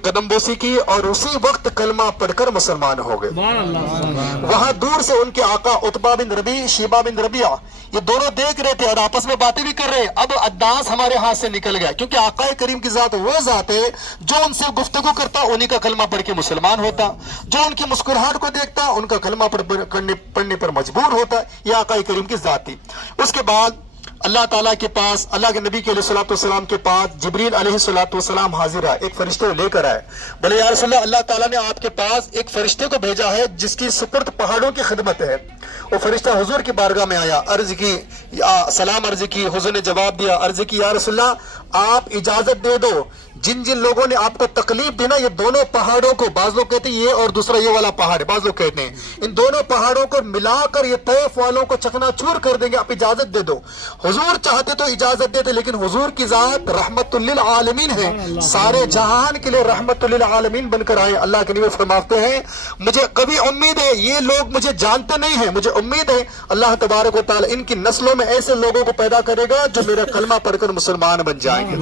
कदम बोसी की और उसी वक्त कलमा पढ़कर मुसलमान हो गए। वहां दूर से उनके आका उतबा बिन रबी, शीबा बिन रबिया, ये दोनों देख रहे थे और आपस में बातें भी कर रहे। अब अद्दास हमारे हाथ से निकल गया, क्योंकि आका करीम की जात वो जात है जो उनसे गुफ्तगू करता उन्हीं का कलमा पढ़ के मुसलमान होता, जो उनकी मुस्कुराहट को देखता उनका कलमा पढ़ने पर मजबूर होता। ये आका करीम की जात थी। उसके बाद अल्लाह ताला के पास, अल्लाह के नबी के अलैहिस्सलाम के पास जिब्रील अलैहिस्सलाम हाजिर आए, एक फरिश्ते लेकर आए। बोले या रसूल अल्लाह, अल्लाह ताला ने आपके पास एक फरिश्ते को भेजा है जिसकी सुपुर्द पहाड़ों की खिदमत है। वो फरिश्ता हुजूर की बारगाह में आया, अर्ज की, सलाम अर्ज की। हुजूर ने जवाब दिया, अर्ज की या रसूल आप इजाजत दे दो, जिन जिन लोगों ने आपको तकलीफ दी ना, ये दोनों पहाड़ों को, बाज लोग कहते हैं ये और दूसरा ये वाला पहाड़, बाज लोग कहते हैं इन दोनों पहाड़ों को मिलाकर ये तैफ वालों को चकनाचूर कर देंगे, आप इजाजत दे दो। हुजूर चाहते तो इजाजत देते, लेकिन हुजूर की जात रहमतुल लिल आलमीन है, सारे जहान के लिए रहमतुल लिल आलमीन बनकर आए। अल्लाह के नबी फरमाते हैं, मुझे कभी उम्मीद है, ये लोग मुझे जानते नहीं है, मुझे उम्मीद है अल्लाह तबारक व तआला इनकी नस्लों में ऐसे लोगों को पैदा करेगा जो मेरा कलमा पढ़कर मुसलमान बन जाएंगे।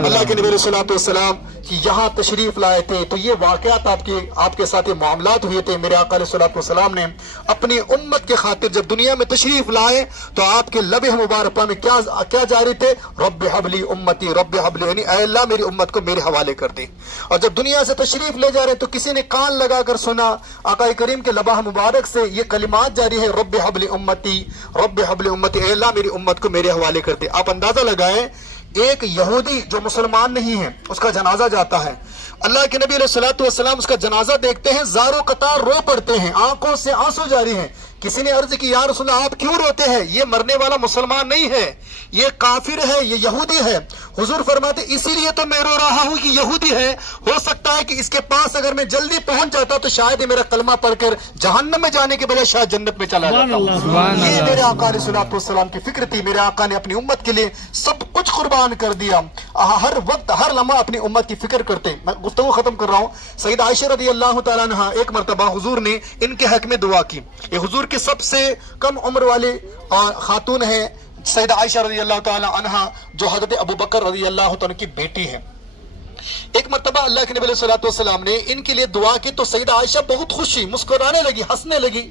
अल्लाह के नबी सलाम कि यहाँ तशरीफ लाए थे, तो ये वाकयात आपके साथ ये मामलात हुए थे। मेरे आका सलाम ने अपनी उम्मत के खातिर जब दुनिया में तशरीफ लाए तो आपके लबे मुबारक में क्या जारी थे, रब्बि हबली उम्मती, रब्बि हबली, यानी ऐ अल्लाह मेरी उम्मत को मेरे हवाले कर दे। और जब दुनिया से तशरीफ ले जा रहे तो किसी ने कान लगाकर सुना, आका करीम के लबा मुबारक से ये कलिमात जारी है, रब्बि हबली उम्मती, रब्बि हबली उम्मती, ऐ अल्लाह मेरी उम्मत को मेरे हवाले कर दे। आप अंदाजा लगाएं, एक यहूदी जो मुसलमान नहीं है उसका जनाजा जाता है, अल्लाह के नबी अलैहिस्सलाम उसका जनाजा देखते हैं, ज़ारो कतार रो पड़ते हैं, आंखों से आंसू जारी हैं। किसी ने अर्ज की, या रसूल आप क्यों रोते हैं, ये मरने वाला मुसलमान नहीं है, ये काफिर है, ये यहूदी है। हुजूर फरमाते इसीलिए तो मैं रो रहा हूँ कि यहूदी है, हो सकता है कि इसके पास अगर मैं जल्दी पहुंच जाता तो शायद ये मेरा कलमा पढ़कर जहन्नम में जाने के बजाय शायद जन्नत में चला जाता। ये मेरे आका अलैहिस्सलाम की फिक्र थी। मेरे आका ने अपनी उम्मत के लिए सब कुछ कुर्बान कर दिया, हर वक्त हर लम्हा अपनी उम्मत की फिक्र करते। मैं गुफ्तगू खत्म कर रहा हूँ। सैयदा आयशा रज़ियल्लाहु तआला अन्हा, एक मरतबा हुजूर ने इनके हक में दुआ की। ये हुजूर की सबसे कम उम्र वाली खातून है सैयदा आयशा रज़ियल्लाहु तआला अन्हा, जो हज़रत अबू बकर रज़ियल्लाहु तआला की बेटी है। एक मरतबा अल्लाह के नबी सल्लल्लाहु अलैहि वसल्लम ने इनके लिए दुआ की तो सैयदा आयशा बहुत खुशी, मुस्कुराने लगी, हंसने लगी।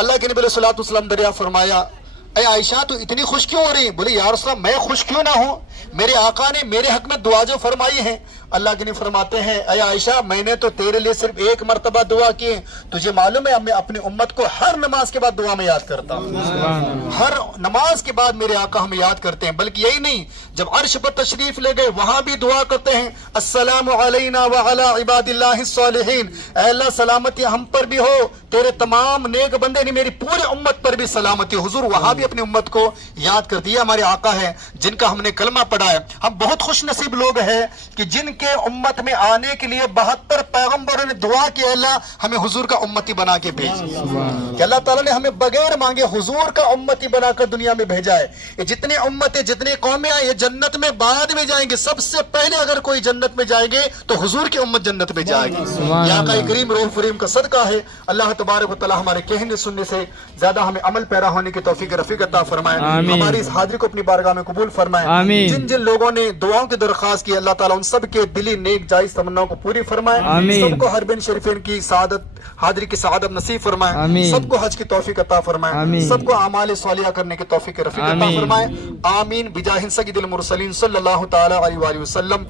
अल्लाह के नबी सल्लल्लाहु अलैहि वसल्लम दरिया फरमाया, ऐ आयशा तू इतनी खुश क्यों हो रही? बोली या रसूल मैं खुश क्यों ना हूँ, मेरे आका ने मेरे हक में दुआ जो फरमाई है। अल्लाह के नबी फरमाते हैं, ऐ आयशा मैंने तो तेरे लिए सिर्फ एक मरतबा दुआ की, तुझे मालूम है मैं अपनी उम्मत को हर नमाज के बाद दुआ में याद करता हूँ, हर नमाज के बाद मेरे आका हमें याद करते हैं। बल्कि यही नहीं, जब अर्श पर तशरीफ ले गए वहां भी दुआ करते हैं, अस्सलामु अलैना व अला इबादिल्लाहिस सालिहीन, ऐ अल्लाह सलामती हम पर भी हो, तेरे तमाम नेक बंदे नहीं मेरी पूरी उम्मत पर भी सलामती। हुजूर वहां भी अपनी उम्मत को याद कर दिया। हमारे आका है जिनका हमने कलमा पढ़ा है। हम बहुत खुश नसीब लोग हैं कि जिनके उम्मत में आने के लिए 72 पैगंबरों ने दुआ की, अल्लाह हमें हुजूर का उम्मती बना के भेज, कि अल्लाह ताला ने हमें बगैर मांगे हुजूर का उम्मती बनाकर दुनिया में भेजा है। ये जितने उम्मतें जितने कौमें आए ये जन्नत में बाद में जाएंगे, सबसे पहले अगर कोई जन्नत में जाएंगे तो हुजूर की उम्मत जन्नत में जाएगी। या आका करीम रूह फरीम का सदका है। अल्लाह तबारक व तआला हमारे कहने सुनने से ज्यादा हमें अमल पैरा होने की तौफीक रफीक अता फरमाए। हमारी इस हाजिरी को अपनी बारगाह में कबूल फरमाए। जिन जिन लोगों ने दुआओं की दरख्वास्त की अल्लाह ताला उन सब के दिली नेक जायज तमन्नाओं को पूरी फरमाए। सबको हरबिन शरीफिन की सआदत हाजिरी की सआदत नसीब फरमाए। सबको हज की तौफीक अता फरमाए। सबको अमाल सालिहा करने की तौफीक रफीक अता फरमाए। आमीन बिजाहिन सय्यिदिल मुरसलीन सल्लल्लाहु तआला अलैहि वसल्लम।